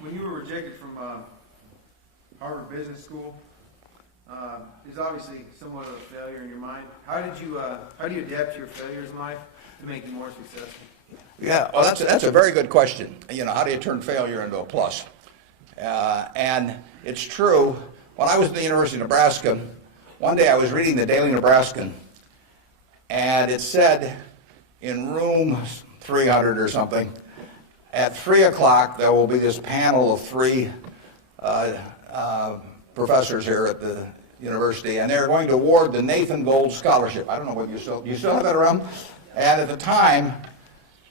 when you were rejected from Harvard Business School, is obviously somewhat of a failure in your mind. How do you adapt to your failures in life to make you more successful? Yeah, well, that's a very good question. You know, how do you turn failure into a plus? And it's true. When I was at the University of Nebraska, one day I was reading the Daily Nebraskan, and it said in room 300 or something, at 3 o'clock there will be this panel of three professors here at the university, and they're going to award the Nathan Gold Scholarship. I don't know whether you still have that around. And at the time,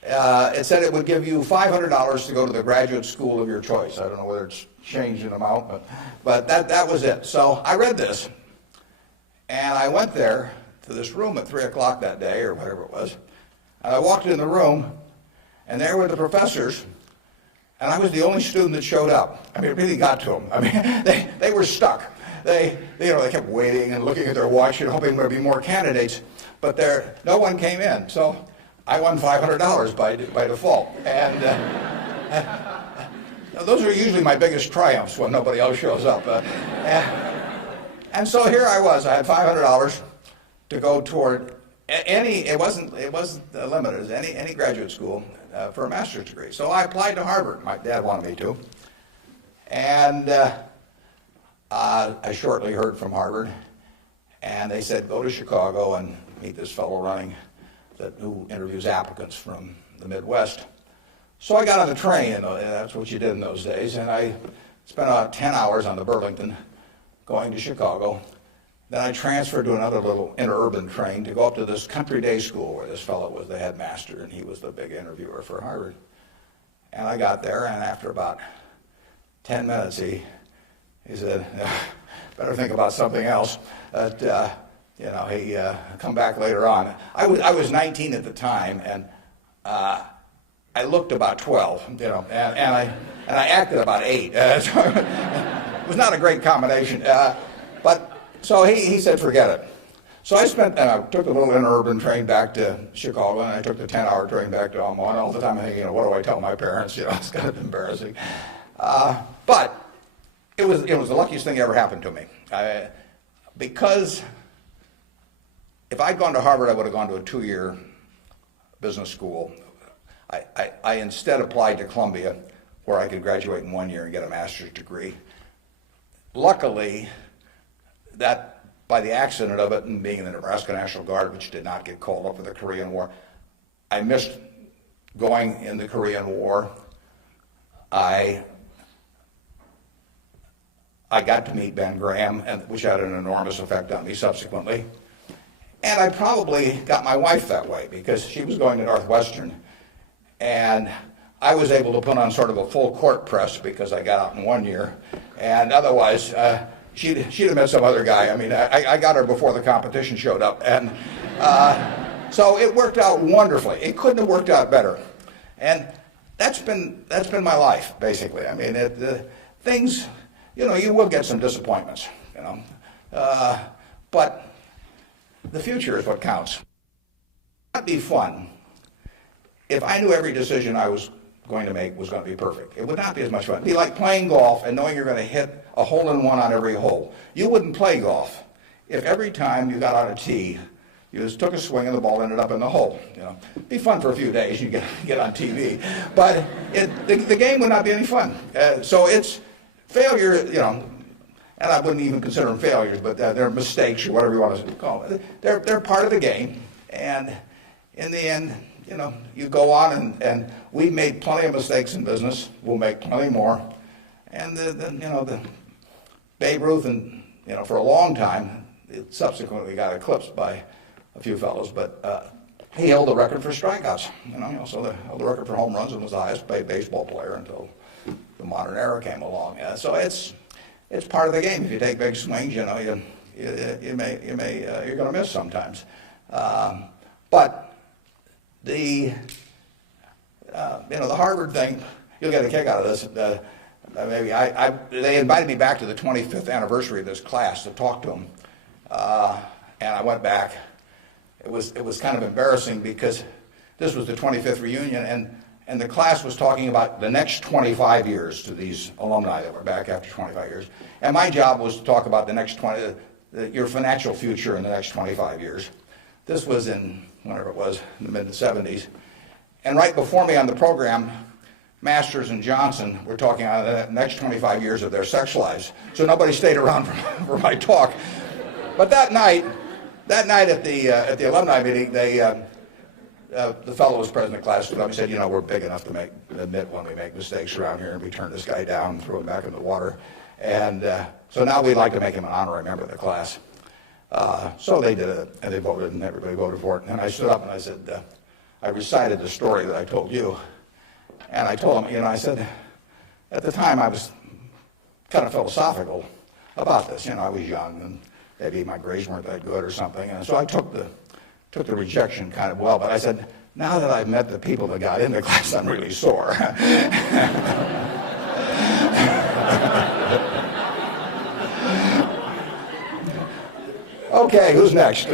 it said it would give you $500 to go to the graduate school of your choice. I don't know whether it's changed in amount, but that was it. So I read this, and I went there to this room at 3 o'clock that day, or whatever it was. And I walked in the room, and there were the professors, and I was the only student that showed up. I mean, it really got to them. I mean, they were stuck. They kept waiting and looking at their watch and hoping there would be more candidates, but no one came in. So I won $500 by default. And those are usually my biggest triumphs when nobody else shows up. And so here I was. I had $500 to go toward it wasn't limited as any graduate school for a master's degree. So I applied to Harvard. My dad wanted me to. And I shortly heard from Harvard, and they said, go to Chicago and meet this fellow who interviews applicants from the Midwest. So I got on the train, and that's what you did in those days, and I spent about 10 hours on the Burlington going to Chicago. Then I transferred to another little interurban train to go up to this country day school where this fellow was the headmaster, and he was the big interviewer for Harvard. And I got there, and after about 10 minutes, he said, better think about something else. He come back later on. I was 19 at the time, and I looked about 12, and I acted about 8. So it was not a great combination. So he said, forget it. So I took the little interurban train back to Chicago, and I took the 10-hour train back to Omaha. And all the time I'm thinking, what do I tell my parents? It's kind of embarrassing. But it was the luckiest thing that ever happened to me. Because if I'd gone to Harvard, I would have gone to a 2-year business school. I instead applied to Columbia, where I could graduate in 1 year and get a master's degree. Luckily, that by the accident of it and being in the Nebraska National Guard, which did not get called up for the Korean War, I missed going in the Korean War. I got to meet Ben Graham, which had an enormous effect on me subsequently. And I probably got my wife that way because she was going to Northwestern, and I was able to put on sort of a full court press because I got out in 1 year, and otherwise she'd have met some other guy. I mean, I got her before the competition showed up, and so it worked out wonderfully. It couldn't have worked out better, and that's been my life basically. I mean, things. You will get some disappointments, but the future is what counts. It'd be fun if I knew every decision I was going to make was going to be perfect. It would not be as much fun. It'd be like playing golf and knowing you're going to hit a hole-in-one on every hole. You wouldn't play golf if every time you got on a tee, you just took a swing and the ball ended up in the hole. It'd be fun for a few days. You get on TV, but the game would not be any fun. So it's failure, and I wouldn't even consider them failures, but they're mistakes or whatever you want to call it. They're part of the game, and in the end, you go on, and we've made plenty of mistakes in business. We'll make plenty more, and the Babe Ruth, and for a long time, it subsequently got eclipsed by a few fellows, but he held the record for strikeouts. He also held the record for home runs and was the highest paid baseball player until the modern era came along. So it's part of the game. If you take big swings, you're going to miss sometimes. But the Harvard thing, you'll get a kick out of this. They invited me back to the 25th anniversary of this class to talk to them, and I went back. It was kind of embarrassing because this was the 25th reunion, and and the class was talking about the next 25 years to these alumni that were back after 25 years. And my job was to talk about the next your financial future in the next 25 years. This was in, whenever it was, in the mid-70s. And right before me on the program, Masters and Johnson were talking on the next 25 years of their sex lives. So nobody stayed around for my talk. But that night at the alumni meeting, the fellow who was president of the class stood up and said, you know, we're big enough to admit when we make mistakes around here, and we turn this guy down and throw him back in the water. And so now we'd like to make him an honorary member of the class. So they did it, and they voted, and everybody voted for it. And I stood up and I said, I recited the story that I told you. And I told him, you know, I said, at the time I was kind of philosophical about this. You know, I was young, and maybe my grades weren't that good or something. And so I took the rejection kind of well. But I said, now that I've met the people that got into class, I'm really sore. Okay, who's next?